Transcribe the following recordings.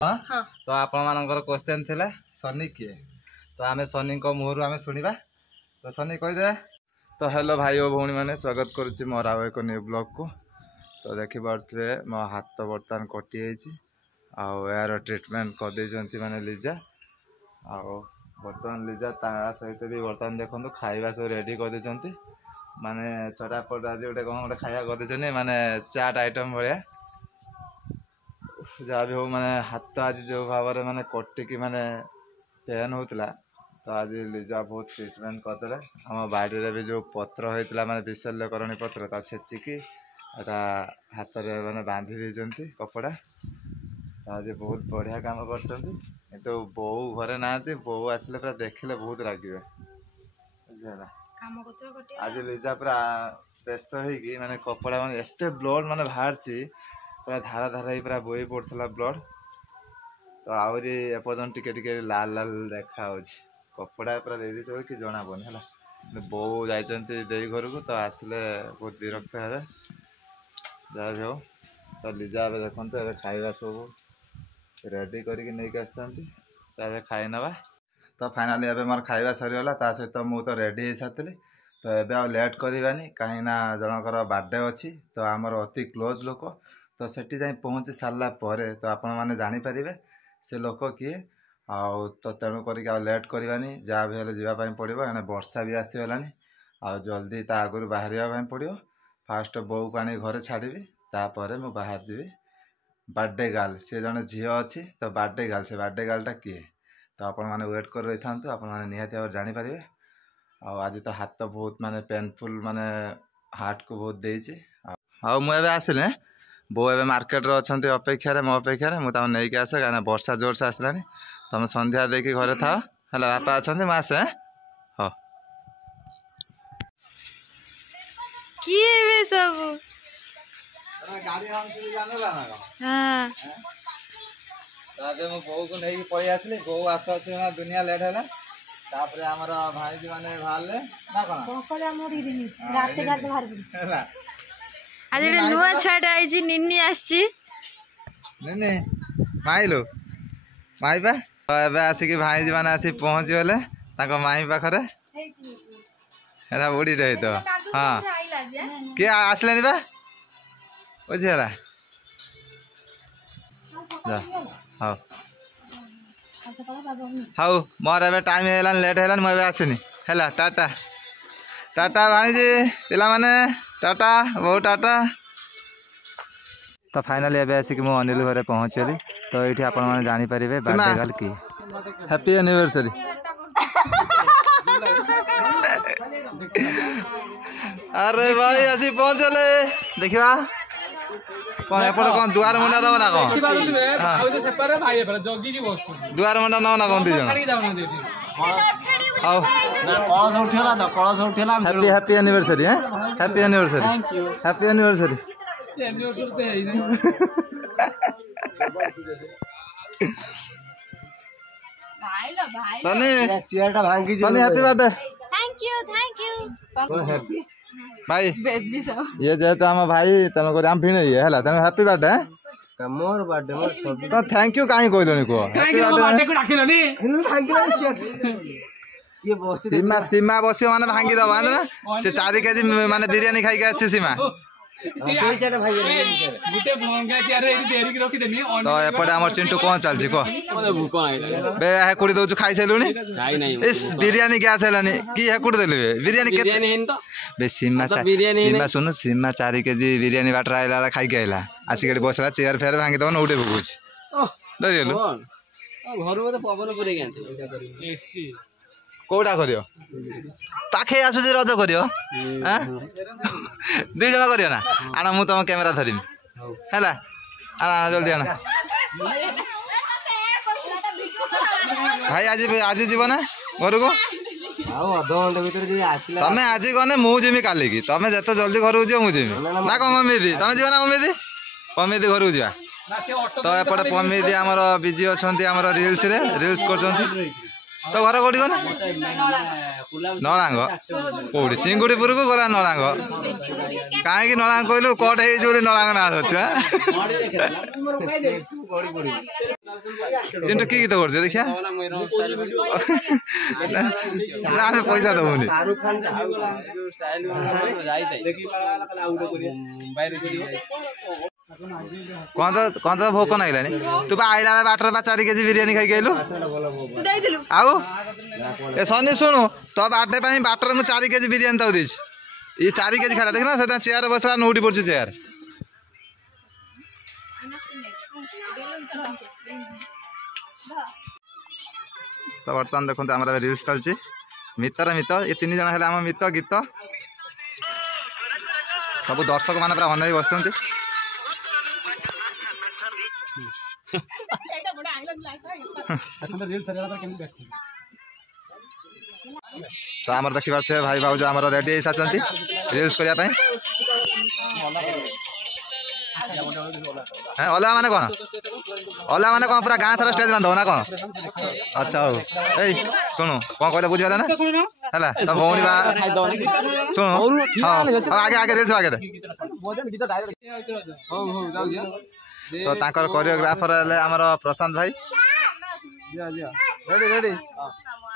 हाँ तो आपण मानकर क्वेश्चन थिला सनी किए तो आम सनी मुहर आम शुणा तो सनी कहीदे। तो हेलो भाई और भौणी मैंने स्वागत करुच्ची मोर आउ एक न्यू ब्लॉग को। तो देखिपे मो हाथ बर्तमान कटि यार ट्रिटमेंट कर दे माने लिजा आउ बर्तमान लिजा सहित भी बर्तमान देखो खाଇବା सब रेडी कर दे माने चटापट आज गोटे कौन गोटे खाया कर दे माने चाट आइटम भाया जहाँ भी हो माने हाथ आज जो भाव में माने कटिकी माने पेन होता तो आज लिजा बहुत ट्रिटमेंट करदे। आम बाड़ी भी जो पत्र होता माने विशल्यकरणी पत्र ता छेचिकी हाथ में माने बांधी देते कपड़ा आज बहुत बढ़िया काम कर तो बो घरे ना बो आसिले पूरा देखिले बहुत लगे आज लिजा पूरा व्यस्त होगी माने कपड़ा माने एत ब्लड माने बाहर पूरा धारा धारा ही पूरा बोई पड़ता ब्लड तो आहरी एपर्तन टिके लाल लाल देखा कपड़ा पूरा दे दी कि जना पड़े है बो जाते घर को तो आसिले बहुत विरक्त है जहाँ भी हो। तो लिजा देखो खाଇବା सब रेडी करके खाई नवा। तो फाइनाली एबे मोर खाଇବା सरीगला ता सहित मु तो रेडी हो सारी तो एबे आ लेट करवानी कहीं जनकर बर्थडे अच्छी तो आमर अति क्लोज लोक तो सेठी जाई पहुँची सारा पर तो आपण मैंने जानीपारे से लोक किए आउ तो तेणु करके लेट करवानी जहाँ भी जावाई पड़ो एने वर्षा भी आसीगलानी आ जल्दी ता आगु बाहर पड़ो फास्ट बो को आनी घरे छाड़ी तापर मु बाहर जी बर्थडे गर्ल सी जन झी अच्छी तो बर्थडे गर्ल से बर्थडे गर्लटा किए तो आपण मैंने वेट कर रही था आपण मैंने निहाती भाव जानीपारे। आज तो हाथ तो बहुत माने पेनफुल माने हार्ट को बहुत देती आ मुझे आसिले बो ए मार्केट अच्छा अपेक्षा मो अपेक्षा मुझे नहीं कि आसे कहीं वर्षा जोर से आसला तुम संध्या देकी घरे था है बापा अच्छा मैं आसे हाँ सब गाड़ी हम जाना हाँ मो बो को नहीं पलि आसली बो आसु आसु दुनिया लेट है तापर आमर भाई माने बाहर ना कौन आज नुआ छुआटा आई निन्नी आसी निन्नी माई लो माई बा एबे आसिक भाई मैंने आसी पहुँची गले माई पाखरे है बुढ़ी रही तो हाँ किए आसले बा बुझीगला हाँ हाउ मोर ए टाइम है लेट है मुझे आसनी है टाटा टाटा भाईजी पिला माने टाटा बहुत टाटा। तो फाइनाली एबे आसिक मु अनिल घरे पहुँचली तो ये आपण मैंने जानीपारे बर्थडे गर्ल की हैप्पी एनिवर्सरी अरे भाई आसी पहुँचले देखा कौन एपटे कौन दुआर मुंडा दब ना कौन दुआर मुंडा नब ना कौन दी हैप्पी हैप्पी एनिवर्सरी है happy anniversary happy anniversary Sunny चेयरटा भांगी Sunny happy birthday thank you भाई ये जेहेतु आम भाई तुमको आम भिड़ ये है तुम हैप्पी बर्थडे मोर बर्थडे तो थैंक यू कहीं कहलनि को सीमा सीमा बस माने भांगी दबा ना से 4 केजी माने बिरयानी खाई के आछि सीमा तो एपटे आम चिंटू कौन चलती कह बे हेकुड़ी दौचु खाई सारूनी बिरयानी गैस है कि हेकुड़ी देलु बिरयानी बे सीमा सीमा सुनु सीमा 4 केजी बिरयानी बाटर आइला खाई के आइला आसिक बसला चेयर फेयर भांगी दब उठे भुकुच डरिगलु कौटा कर पाखे आसुच रज कर दुई जन कर ना आना मु तुम कैमेरा धरमी है आना जल्दी आना भाई आज आज जीव ना घर को तमें आज गने मुझे काली की तमें जिते जल्दी घर को जीव मुझे ना कौन मम्मी दी तुम जीव ना मम्मी दी घर को जा तो एपटे पम्मी दी आमर बिजी अच्छा आमर रिल्स रे रिल्स कर तो घर कौटी गल नलांग कौटी चिंगुड़ीपुर को गला नलांग कहीं नलांग कहलु कट हो नलांग ना चिंटू की गीत कर देखिया आम पैसा दबुनि कौन तो भोक ना तू आईला बाटर 4 केजी बिरियानी खाई आइलु आउ ए सनी शुणु तो बाटे बाटर मुझे 4 केजी बिरियानी तक देছি ये 4 केजी खाला देखना से चेयर बसला नौटी पड़छ चेयर तो बर्तमान देखो आम रिल्स चलती मितर मित ये 3 जन है आम मित गीत सब दर्शक मैंने पूरा अन बस तो आम देखी पारे भाई भाज आम रेडी हो सारी रिल्स करने ओला माने कौन ओला माने कौन पूरा गाँ सारा स्टेज बांध ना कौन अच्छा हो शुणु कौन कहले बुझीगला ना है तो भौणी शुणु आगे आगे रिल्स आगे तो तांकर कोरियोग्राफर है आमर प्रशांत भाई रेडी रेडी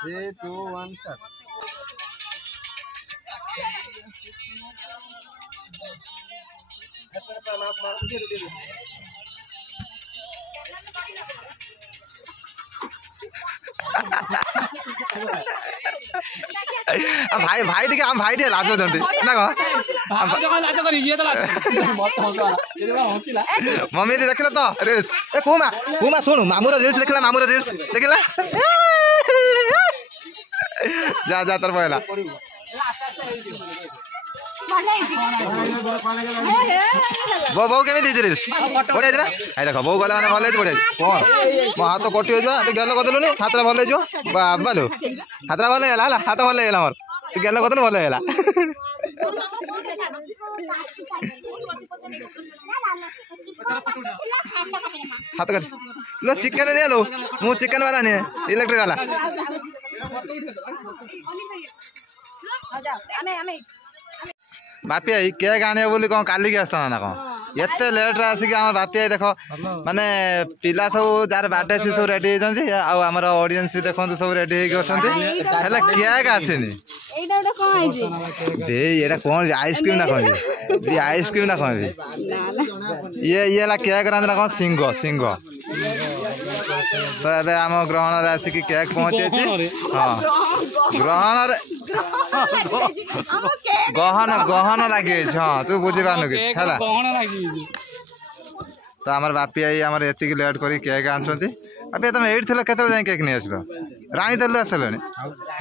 3 2 1 स्टार्ट भाई भाई टी हम भाई टी लाज ना मम्मी देख तो रिल्स कुमा शुणु मामूर रिल्स देखला मामूर रिल्स देखला जा जा तर पहला बो बो केमी रिल्स बढ़िया ना आई देख बो गला भल बढ़िया कौन मो हाथ कटि हो गेल करदेलुनि हाथ भल हो बालू हाथ भल है हाथ भल है मोर गेल करदेलु भल है हाथ कट लो चिकन नहीं लो मु चिकन वाला नहीं इलेक्ट्रिक वाला बापी आई केक आने बोली कौन कालिक आसता ना कौन एत लेट्रे आसिक आम बापी आई देख माने पिला सब जार बर्थडे से सब रेडी होती आमर ऑडियंस भी देखते सब रेडी होते केक आसनी ये कौन आइसक्रीम ना कह आइसक्रीम ना कह ये केक रांधना कौन सिंह सिंह तो ये आम ग्रहण आसिक केक पहुँचे हाँ ग्रहण गहन गहन लगे हाँ तू बुझी पानु कि तो आम बापी आई आम ये लेट कर केक आनते बापी तुम ये के जाए केक नहीं आसल राणी तेल आसल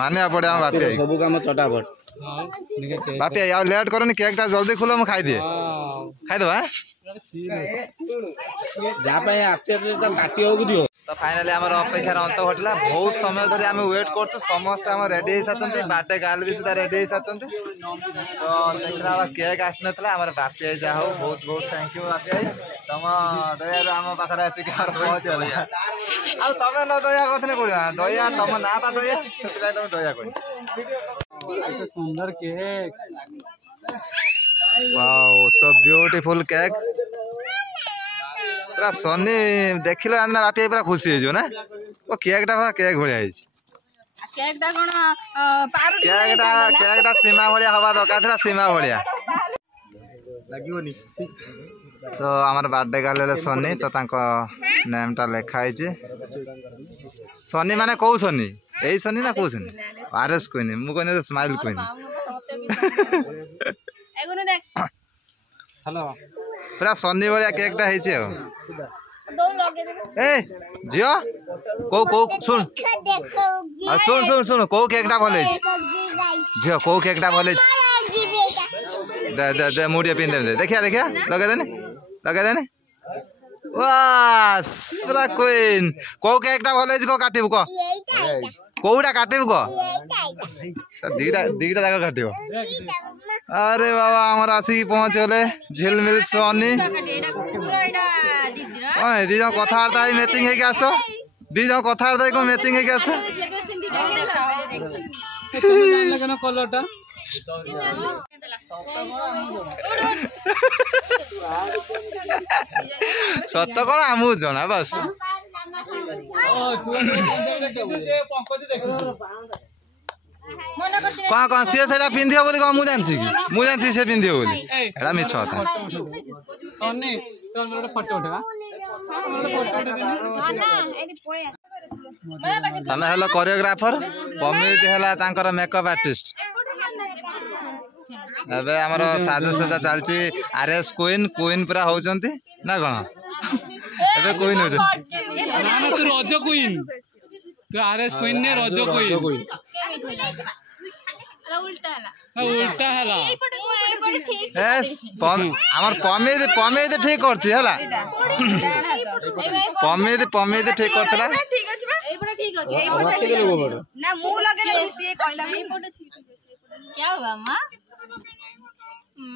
मानिया पड़े आम बापी आई सब काम चटापट बापी आई आ लेट करनी केक टा जल्दी खुल मुझे खाईदे खाईदे तो फाइनाली आम अपेक्षार अंत घटला बहुत समय धरी आम वेट कर समस्त आम रेडी हो सारी बाटे गाल भी सुधा रेडी हो सारी तो देखला केक आसी ना आम बापी आई जा बहुत बहुत थैंक यू बापी आई तुम दया आम पाखे आसिक पहुँचल तुम न दया कहते कौन दया तुम ना पा दया से तुम दया कह सुंदर cake wow so beautiful cake पूरा सनी देखिल ना बापी पूरा खुशी हो ना वो केकटा केक भाया केकटा सीमा भाया हवा दरकार था सीमा भाया तो आम बर्थडे गर्ल सनी तो नेमटा लिखाई सनी माने कौ सनी यही सनी ना कौ सनी आरएस कहनी मुझे स्माइल कहनी पूरा सनी भाया केकटा है झील कौ कौ शुण शुण शुण शुण कौ केकटा भल झील कौ केकटा भल दे दे दे मुड़े पिन दे देखिया देखिया लगे देने वास पूरा क्वीन कौ केकटा भल को काटबू कह कौटा काटबू कह दीटा दीटा जाक काट अरे बाबा हमारा आसिक पहुँचले झिलमिल सनी दी जन कथबार्ता मैचिंग हो आस दी जन कथबार्ता मैचिंग हो आस कलरटा सत कौन आमू जना बस कौन कौन सी से पिंध बोली कौन मुझे जानती से पिंध बोली एटा मिछ था सन्नी तो मेरे फोटो उठा तमें हेलो कोरियोग्राफर पमित है तांकर मेकअप आर्टिस्ट एबे हमर साजसज्जा चलची आरएस क्वीन क्वीन पूरा होचंती ना कोन एबे क्वीन होच ना ना तू रज क्वीन तू आरएस क्वीन ने रज क्वीन उल्टा हला यस हमर पमित ठीक करछी हला पमित ठीक करतला ना मु लगे से कहला क्या हुआ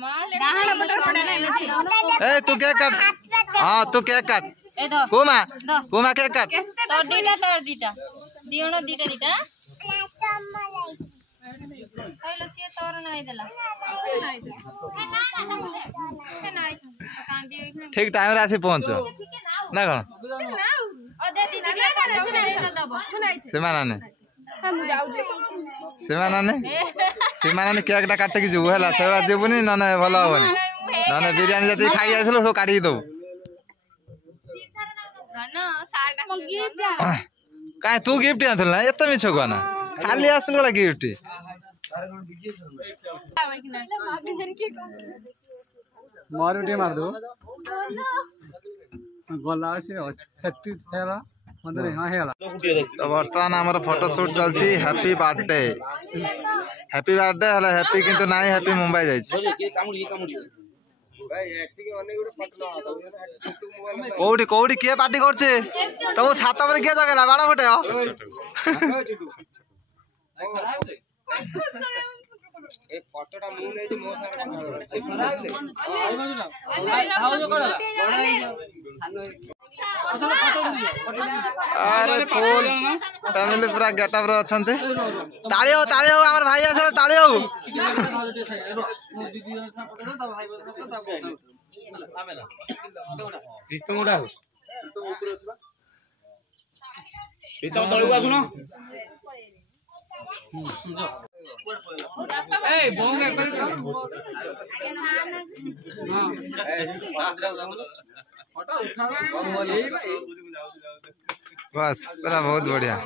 मां दाहना बटर पड़ा ना ए तू केक काट हां तू केक काट ए दो कुमा केक काट तोर दीटा दियोनो दीटा कहलो से तोर नाही देला ठीक टाइम रे आसी पहुंच ना कोन अदे दीदी दबो सेमानाने सेमानाने केक टा काट के जीव हला सेला जीवनी नने भलो होनी नने बिरयानी जति खाई जाइथलो सो काटी दो ना साडा गिफ्ट काय तू गिफ्ट आथल ना एत मिछ कोना खाली आसल वाला गिफ्ट मारुटी मार दो गला से 36 हेला मतलब हां हेला तो वर्तमान हमर फोटो शूट चलती हैप्पी बर्थडे हला हैप्पी किंतु नाही हैप्पी मुंबई जाई कोडी कोडी के पार्टी करछे तो छात पर के जगला बाणा फटे एक फोटोटा मु नै मो अरे फुल फैमिली पूरा गेटअप रे अछंते ताली हो हमर भाई आसे ताली हो रितमुडा रितम तळु आसुनो ए बोंगे बस पूरा बहुत बढ़िया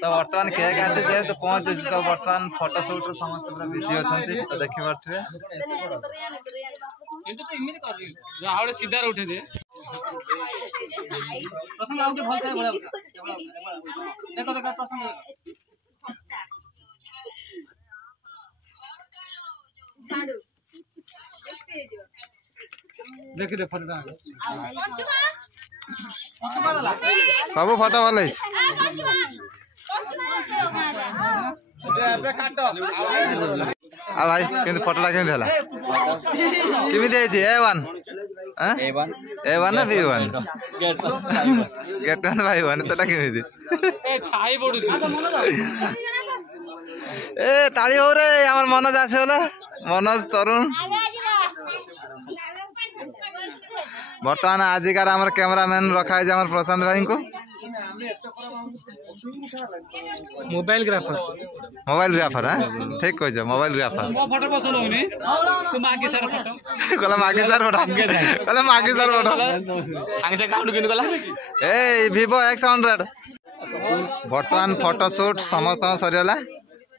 तो वर्तमान केक आसी जे तो पहुंच तो वर्तमान फोटो शूट रो समस्त पूरा बिजी अछंती तो देखि परथवे किंतु तो इमिति कर दियो आवडे सीधा उठे दे प्रसंग आउटे भल थाए बडा देखो देखो प्रसंग झाड़ू देखि दे फोटो सब फोटो भलै आ भाई किंतु फोटोटा केमि हला केमि देछि A1 ना B1 गेट 1 भाई 1 सेटा केमि दे ए छाई पडु ए ताली हो रे हमर मनोज आसे होला मनोज तरुण वर्तमान आजिकार हमर कैमरामैन रखा है हमर प्रशांत भाई को मोबाइल ग्राफर है ठीक कह जा मोबाइल ग्राफर मो फोटो पसंद होनी तू मागी सर फोटो कला मागी सर फोटो संगे से काउंट किन कला ए Vivo X100 वर्तमान फोटो शूट समस्त सरीला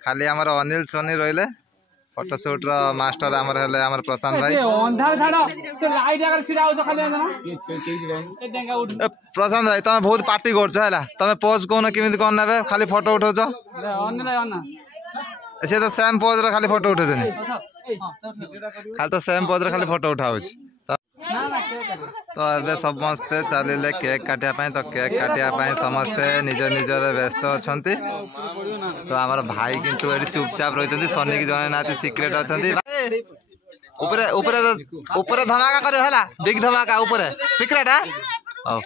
खाली हमर अनिल सोनी रहिले फोटो शूट रो मास्टर हमर हले हमर प्रशांत भाई अंधार झाड़ा तो लाइट अगर सिरा हो तो खाली ना ए डेंगा उठ प्रशांत भाई तमे बहुत पार्टी करछ हला तमे पोज कोन केमिति कोन नेबे खाली फोटो उठौछ अन्ना से तो सेम पोज रे खाली फोटो उठौछ खाली तो सेम पोज रे खाली फोटो उठाउछ तो एबे समस्ते चलिले केक काटिया तो केक काटिया समस्ते निज निजर व्यस्त अछंती तो हमर भाई किंतु एडी चुपचाप रहितंती सन्नी की जने नाती सीक्रेट अछंती ऊपर ऊपर ऊपर धमाका करे हला बिग धमाका ऊपर सीक्रेट है ओ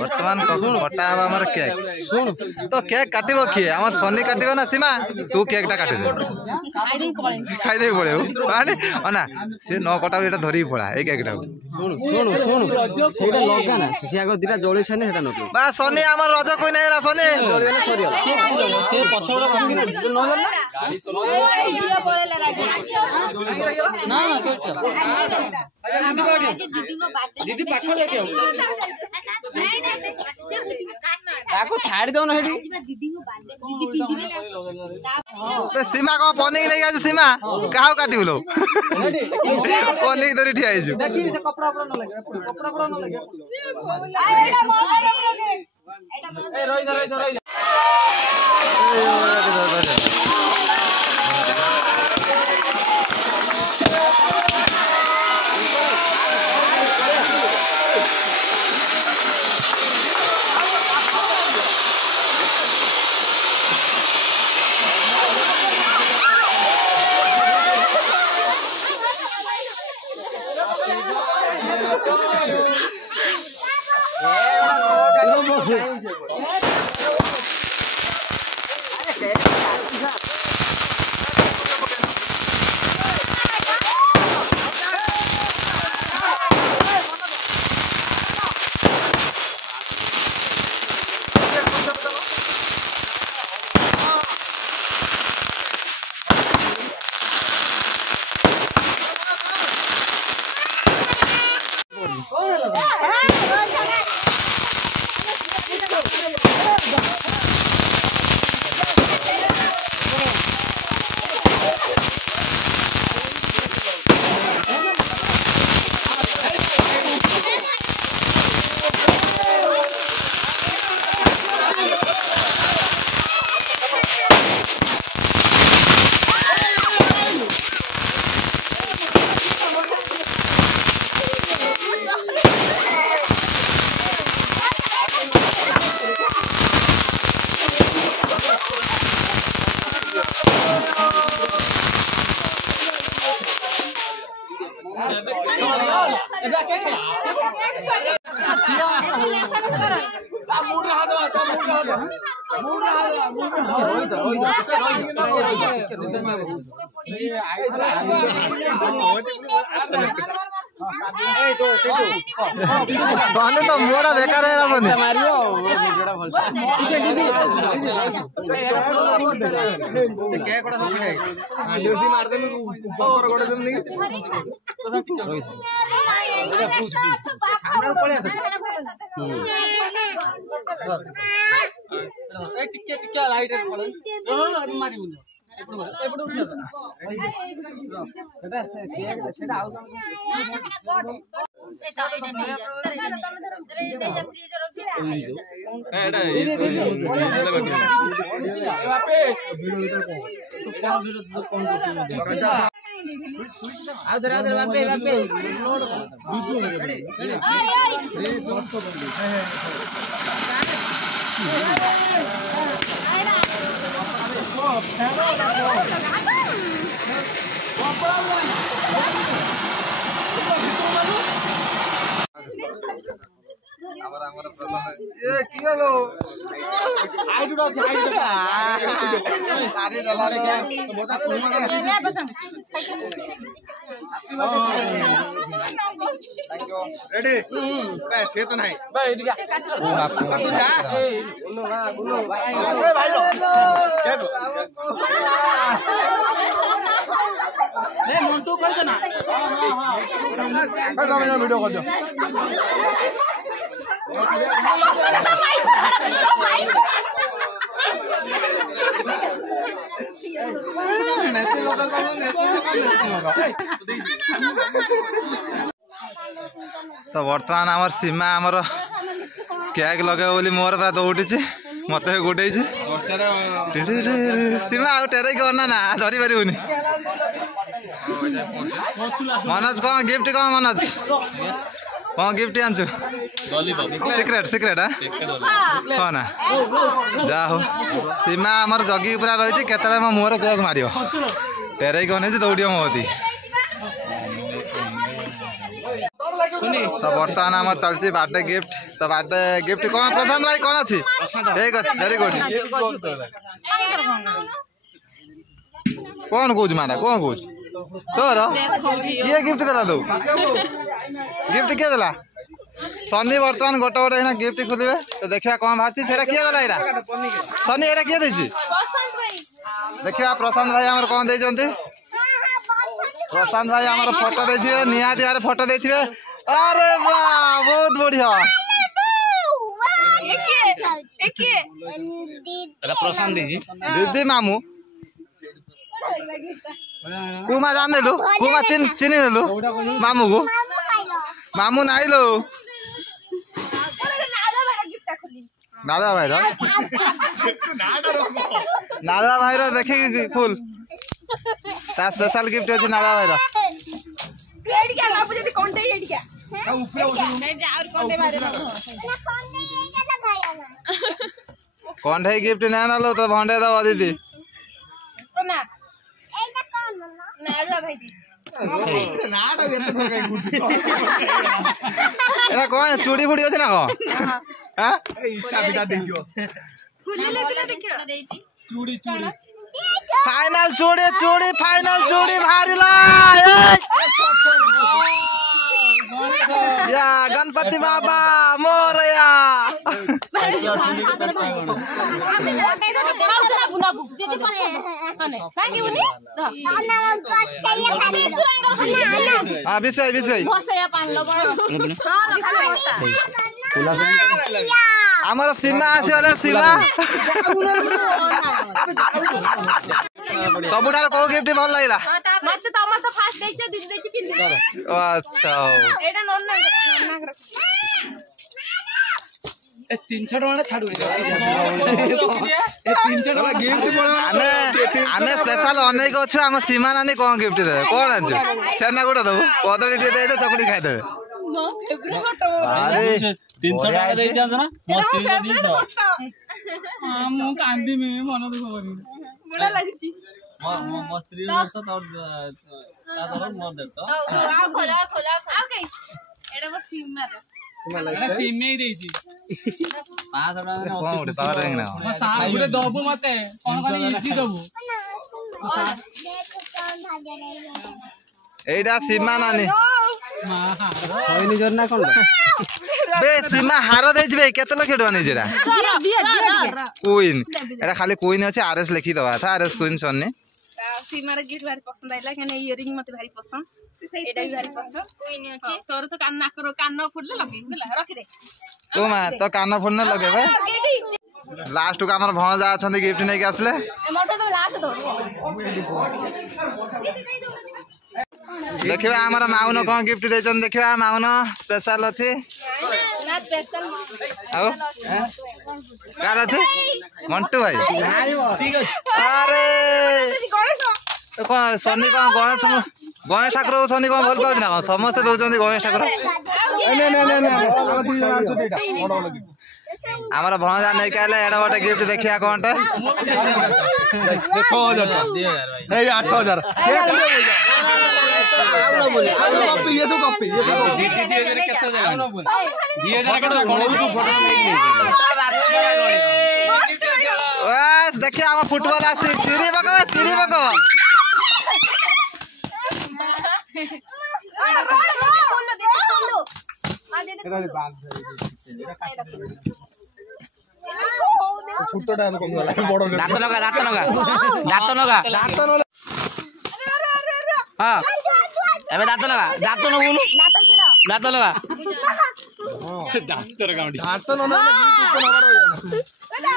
बर्तमान कटा हवा हमर केक सुन तो केक काटिबो किए हमर सोनी काटिबो ना सीमा तू केक टा काटि दे खाइ दे पड़े माने अना से न कटाउ एटा धरि पड़ा ए केक टा सुन सुन सुन सेटा लगा ना से आगो दिटा जळै छने हेटा नके बा सोनी हमर रज कोइ नै रा सोनी जळै ना सरिया से पछोडा बसी न जल ना ना दीदी पाख लेके आओ ताको छाड़ दो ना हेडी बे सीमा को पनिक नै गाज सीमा काहो काटिबलो पनिक धरि ठिया आइजु देखि से कपड़ा न लगे कपड़ा न लगे ए रोइ जा सोनी तो मोड़ा बेकार है बने मारियो वीडियोटा भल केक कोडा सब खाई लूसी मार दे ऊपर गोडे दम नहीं तो सब ठीक होई सामने पळे आसे ए टिके लाइट रे पळे मारी उन एपड़ उठ बेटा सेटा आउ ये किया लो आइडुडा छ आइडुडा सारी डला लो थैंक यू रेडी बे से तो नहीं बे इडिया तू जा बोलो ना बोलो ए भाई लो ले मोंटू कर दे ना हां हां वीडियो कर दो तो बर्तमान आमर सीमा आमर केक लगे बोली मोर पूरा दौड़ी मत गोटे सीमा आउ टेरे के बना ना धरी पारिबुनी मनोज कौन गिफ्ट कौन मनोज कौन गिफ्ट आंचु सिक्रेट सिक्रेट हाँ ना जा हो सीमा आमर जगी पूरा रही केतले मो मुहर केक मार टेरे कौन दौड़ मोदी तो बर्तमान आम चलती बर्थडे गिफ्ट तो बर्थडे गिफ्ट कौन प्रशांत भाई कौन अच्छी ठीक अच्छे वेरी गुड कौन कौच माता कौन कौच तोर किए गिफ्ट देला तू गिफ्ट किए देला सनी बर्तमान गोटे गोटे ना गिफ्ट खोलिए तो देखा कौन बाहर से किए देला एटा सनी एटा किए देछि देखा प्रशांत भाई आमर कौन देइछन्ती प्रशांत भाई आमर फोटो देथिबे निया दिवार फोटो देथिबे अरे वाह बहुत बढ़िया प्रशांत दीदी मामू कुमा जान नेलु कुमा चिनी नेलु मामू को मामू नाई लो नाला भाई नाला भाई देखी फुल ता स्पेशल गिफ्ट अछि नाला भाई कंठे गिफ्ट ना नालो तो भंडे दबा दीदी एटा कौन चूड़ी फुड़ी अच्छे ना कौन फाइनल चूड़ी चूड़ी फाइनल चूड़ी भारीला या गणपति बाबा मोरया हाँ विश्व विश्व आमर सीमा आसगले सीमा सबुठार को गिफ्ट भल लगिला अच्छा 300 टका छाड़ू आमे स्पेशल अनेक अच्छे आम सीमा नानी कौन गिफ्ट देवे कौन आंचु छेना गुड़ा दबु कदली टे दे चकड़ी खाई देवे अरे 300 टका देई जान ना मस्ती रे 200 हां मु कांदी में मन दुख करी बड़ा लागिची मस्ती रे 100 और साधारण मोर 150 आ खोला खोला आ गई एडा बस सीमा रे सीमे ही देइची 500 टका कौन उठे पावर रेंग ना सागुरे दबु मते कोन कोन इजी दबु एडा सीमा नानी होइनी जोर ना कोन बे सीमा हार देछि बे केते लक्ष टका नै जेरा क्वीन एडा खाली क्वीन अछि आरएस लिखि दवा था आरएस क्वीन सन्नी सीमा रे गिफ्ट भारी पसंद आइला कने इयरिंग मते भारी पसंद एडा भी भारी पसंद क्वीन अछि तोर तो कान नाकर कान फुटले लगी होला रखि दे ओ मा तो कान फोन लगेबे लास्ट को हमर भणजा अछन गिफ्ट नै के आसले मोटो तो लास्ट दो देखिबा हमर माउन कोन गिफ्ट देछन देखिबा माउन स्पेशल अछि ना स्पेशल आओ कार अछि मंटू भाई ठीक अछि अरे तो कोन सनी कोन गणेश ठाकुर सनी कोन भल पाउछ ना समस्त दउचंदी गणेश ठाकुर हमर भणजा नै कहले एडा गोटे गिफ्ट देखिया कोनटा देखो 1000 ए 8000 कॉपी ये सब कॉपी बस देखिए हम फुटबॉल आसी चिरी बको छोटा टाइम कम वाला बड़ दात नगा हां एबे दात नगुनु दात लगा दात रे गाउंडी हाथ न ना गिफ्ट को नंबर होइना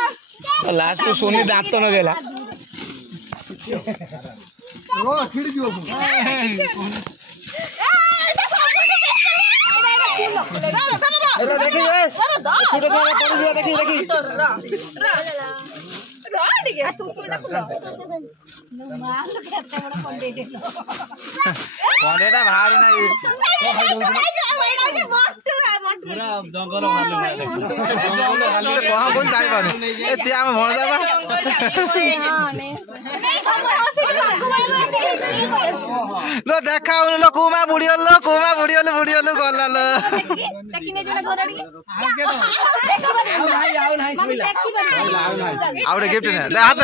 लास्ट को सोनी दात नगेला रो छिड़ दियो एरा देखि ए छोटा छोटा पड़ जियो देखि ଟିକେ ସୁତୁଟା ଖୋଲ କଣ୍ଡେଇଟା ବାହାରୁ ନାହିଁ ପୁରା ଜଙ୍ଗଲ ଭାଲୁ କଣ କହୁଛି ଜାଣିପାରୁନି ସିଏ ଆମ ଭଣଜା ବା लो देखा लो कुमा बुढ़ियोलो गला लो आउटे गिफ्ट ने हाथ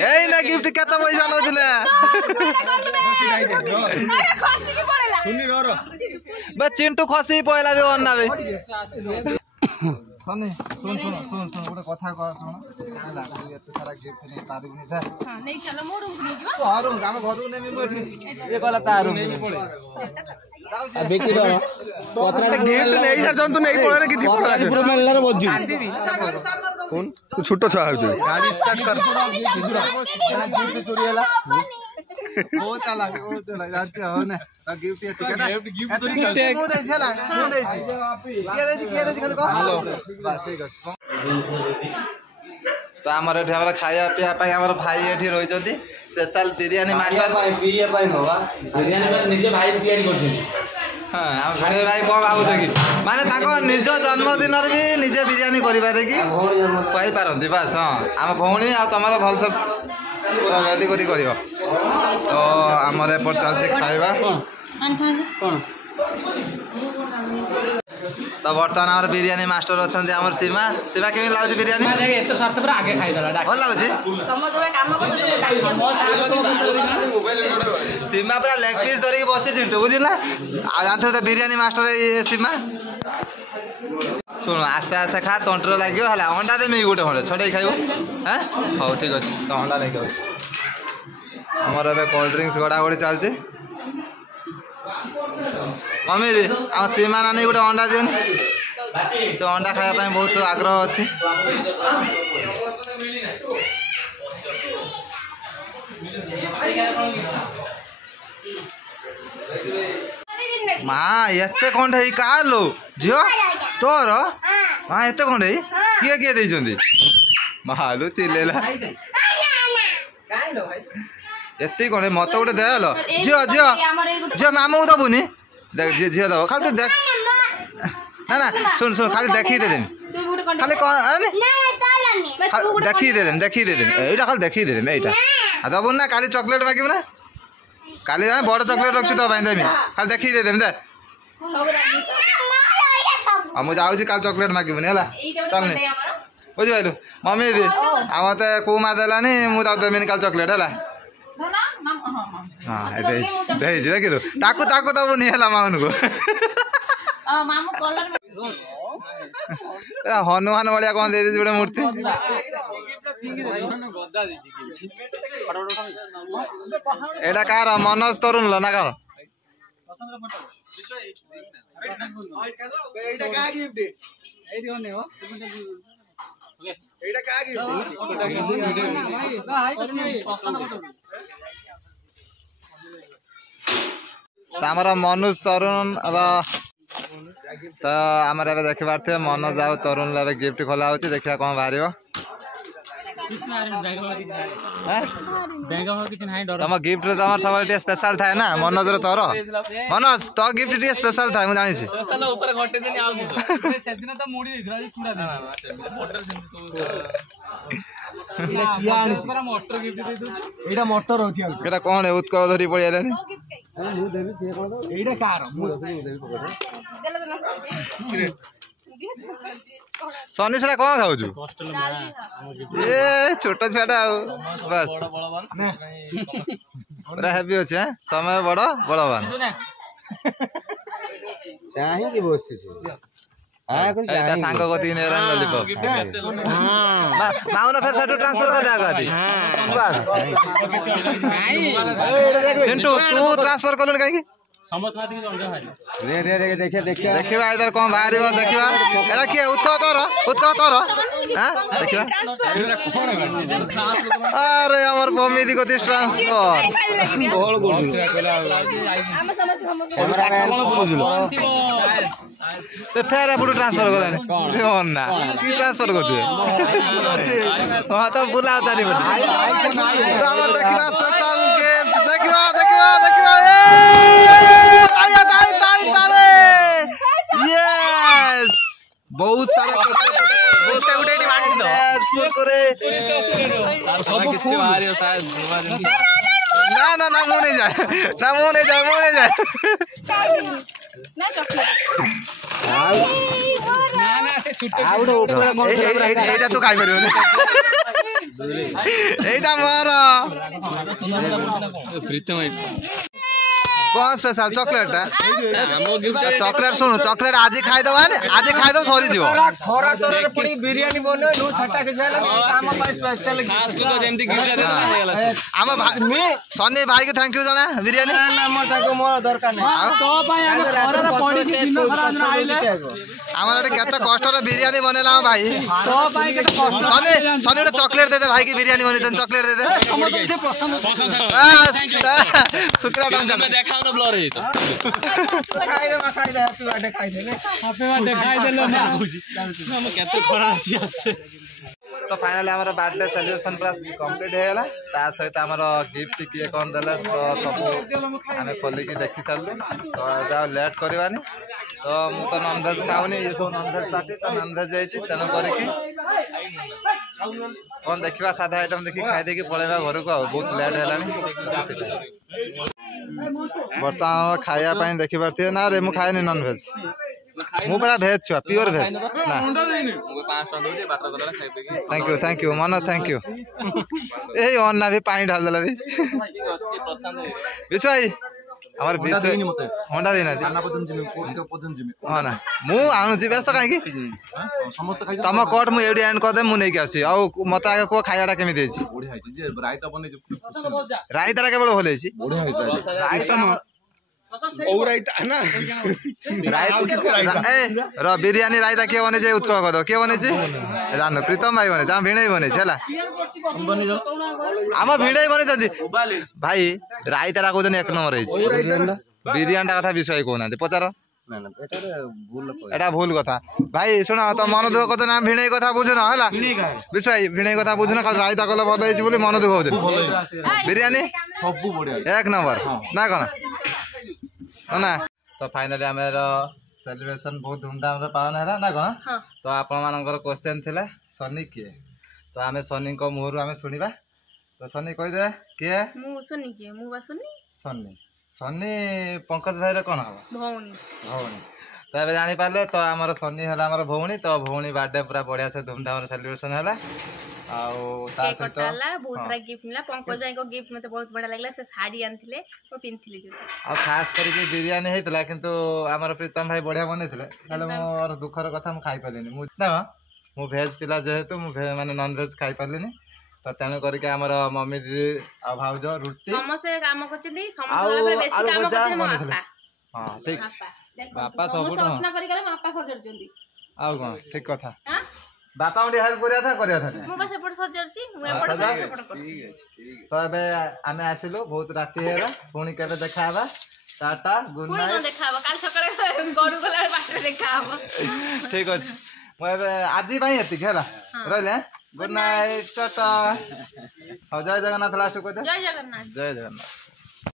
ए ना गिफ्ट केते पैसा नथिले बे चिंटू खसी पयला बे ओन्ना बे सुन गोटे कथा कह सुन काला एते सारा गिफ्ट नै पारबुनी था हां नै चलो मो रूम नै जीवा घर रूम हम घर नै मो ए गला ता रूम बेकी दो पत्रा गिफ्ट नै सर जंतु नै पळे किछि पड़ा पूरा मेलर बज्जू कोन तू छोटो छा हो गाड़ी स्टार्ट कर गिफ्ट चोरी हला ओ चला रात हो ना गिफ्ट एते केना गिफ्ट मो दे छला मो दे के दे खाली को बस ठीक अछि तो हमर एठी हमरा खाया पिया पई हमर भाई एठी रहि जंती स्पेशल बिरयानी मास्टर पिए पाई होगा बिरयानी में निजे भाई तैयारी करछी हां हम भाई भाई को बाबू देखि माने ताको निज जन्मदिन रे भी निजे बिरयानी करि पारे कि पाई पारंती बस हां हम भौणी आ तमरा भल सब रेडी करी करियो तो हमर एपर चलते खाइबा कौन तो बर्तमान हमर बिरयानी मास्टर अछंती हमर सीमा केमि लाउजी बिरयानी देख एते शर्त पर आगे खाइ दला भल लाउजी तम जोरे काम करत जो डाक सीमा पूरा लेग पीस धरि बसि चिंटू बुझिला आ जानथे तो बिरयानी मास्टर ये सीमा सुन आस्ते आस्ते खा तंत्र लागियो हला अंडा दे मी गोटे खंडे छडे खाइबो हां हो ठीक अछि तो अंडा लागियो हमर बे कोल्ड ड्रिंक्स गडा गडी चलचे मम्मी रे हम सीमा नानी गोटे अंडा दियन से अंडा खाया पई बहुत आग्रह अछि माँ एते खंडे का लो झियो तोर माँ एते खंडे किए देइछंती मालू चिलेला एते खंडे मत गोटे दे लो झियो मामू दबुनी देख झियो दब खाली देख ना सुन खाली देखी दे देम खाली देखी दे देम एटा खाली देखी दे देम एटा आ दबुन ना खाली चॉकलेट मागिब ना काली बड़ चॉकलेट रखी तो भाई देमी खाली देखी दे देम दे हम जाउची काल चॉकलेट मागिबनी हला चल नि बुझि भाइलु मम्मी दी हम त कोमा देलानी मु ता देमिन काल चॉकलेट हला हां दे देखिरु ताकू दबु नि हला माउनु को मामू कलर हनुमान भलिया कोन दे दे जोडे मूर्ति एडा कार मनोज तरुण ल ना का एटा का गिफ्ट एडी होने हो एटा का गिफ्ट हमर मनोज तरुण तो आमर ए देख पारे मनोज आउ तरुण लगे गिफ्ट खोला हो देखा कौन बाहर तुम गिफ्ट तुम सब स्पेशल थाए ना मनोज तोर मनोज तो गिफ्ट टे स्पेशल थाए मुझे जानी कौन है उत्कल धरी पड़े सनी छड़ा कौन खाऊ ये छोट छुआटा बस पूरा हेवी अच्छे समय बड़ बलवान चाहिए बस सांग गति लॉलीपॉप माउन फिर सेटू ट्रांसफर कर दिया गति बस चिंटू तू ट्रांसफर करलन काहे ସମସ୍ତ ହାତକୁ ଜଣେ ଭାରି ଦେଖିବା ଏଇଟାର କଣ ବାହାରିବ ଦେଖିବା ଏଟା କିଏ ଉତ୍କଳ ତୋର ଦେଖିବା ଆରେ ଆମର ବମିଦି ଗତି ଟ୍ରାନ୍ସଫର ଫେର ଏପଟୁ ଟ୍ରାନ୍ସଫର କଲାଣି ନା ଟ୍ରାନ୍ସଫର କରୁଛୁ ହଁ ତ ବୁଲା ଚାରିପଟେ ଆମର ଦେଖିବା ସ୍ପେଶାଲ ଗେମ୍ ଦେଖିବା बहुत सारा ना मुँह नहीं जाए এইটা তো খাই পারিবনি এইটা মোর कौन स्पेशल चॉकलेट चॉकलेट सुनो चॉकलेट आज खाई दो सरी जीव खरा तोरे पड़ी बिरयानी बने नु सट्टा के छला काम पाई स्पेशल खास को जेमती गिफ्ट दे हम भाई सनी भाई के थैंक यू जाना बिरयानी ना म ताको मोर दरकार नै तो भाई हम खरा पड़ी की दिन खरा न आइले हमर एटे केते कष्ट रे बिरयानी बनेला भाई तो भाई के कष्ट सनी एटे चॉकलेट दे दे भाई की बिरयानी बने तन चॉकलेट दे दे हम तो से पसंद शुक्र देखा ना ब्लर है तो खाई दे हैप्पी बर्थडे खाई दे लो ना हम केते खरा आसी আছে तो फाइनली आमर बर्थडे सेलिब्रेशन पूरा कंप्लीट हो गला ता सहित आमर गिफ्ट किए कौन देला तो सब आमे खोली की देखि सारलु तो जाओ लेट करवानी तो मु तो नॉन वेज खाऊनी ये सब नॉन वेज पार्टी तो नॉन वेज जाई छी तनो करे की कौन देखिबा सादा आइटम देखि खाई दे की पळेबा घर को बहुत लेट हेलानी बर्तमान खाया पाई देखि परथि ना रे मु खाएनी नॉन वेज मु पूरा भेज छुआ प्योर भेज ना थैंक यू मन थैंक यू ए अन्ना भी पानी ढाल देला भी विश्वाई हमर विश्व होंडा देना हां ना मु आनु जी व्यस्त काहे की समस्त खाइ तम कोट मु एडी एंड कर दे मु नै के आसी आ मत आगे को खायाडा केमि देछि बढिया है जे रायता बने जे रायता केवल होले छी बढिया है रायता और रायता ना रायता ए र बिरयानी रायता के बने जे उत्कल कद के बने छी जान प्रीतम भाई बने जा भिणै बने छला हम भिणै बने जदी भाई रायता रा को जन एक नंबर है बिरयानी ता कथा विषय को ना पचार एटा भूल कथा भाई सुन तो मन दुख कत ना भिणै कथा बुझु ना हला विषय भिणै कथा बुझु ना खाली रायता कल भल है बोली मन दुख हो बिरयानी सब बढ़िया एक नंबर ना कोन ना तो फाइनली हमार सेलिब्रेशन बहुत धूमधाम रे पालन है ना कोन तो आपण मानकर क्वेश्चन थिला सनी के तो आमे सनी को मुहरु आमे सुनिबा तो सनी कहि दे के मु सनी के मु बा सनी सनी पंकज भाई रे कोन हबो भौणी तो ए जानि पाले तो हमर सनी हला हमर भौणी तो भौणी बर्थडे पूरा बढ़िया से धूमधाम रे सेलिब्रेशन हला आउ ता सहित बहुत सारा गिफ्ट मिला पंकज भाई को गिफ्ट मते बहुत बड़ा लागला से साड़ी आनथिले वो पिनथिले जो आ खास करके बिरयानी हेतला किंतु हमर प्रीतम भाई बढ़िया बनेथिले खाली मोर दुखर कथा म खाइ पालिनी मु भेज पिला जेहेतु मु माने नॉन वेज खाइ पालिनी तो तेन करके हमर मम्मी दीदी आ भाउज रुटी समस्त काम करछथि समस्त वाला बेसी काम करछथि मो आपा हां ठीक बापा सब प्रश्न करि गले आपा खोजरचंदी आ कोन ठीक कथा हां बापा मुडी हेल्प करिया था मु बस एपट सजरची मु एपट ठीक है तो एबे आमे आसिलो बहुत राती हेरा पुणी केबे देखाबा टाटा गुड नाइट पुणी देखाबा काल सकाळे गरु गला बाटरे देखाबा ठीक अछि मु एबे आजी भाई एति खेला रहले गुड नाइट टाटा जय जगन्नाथ लास्ट को जय जगन्नाथ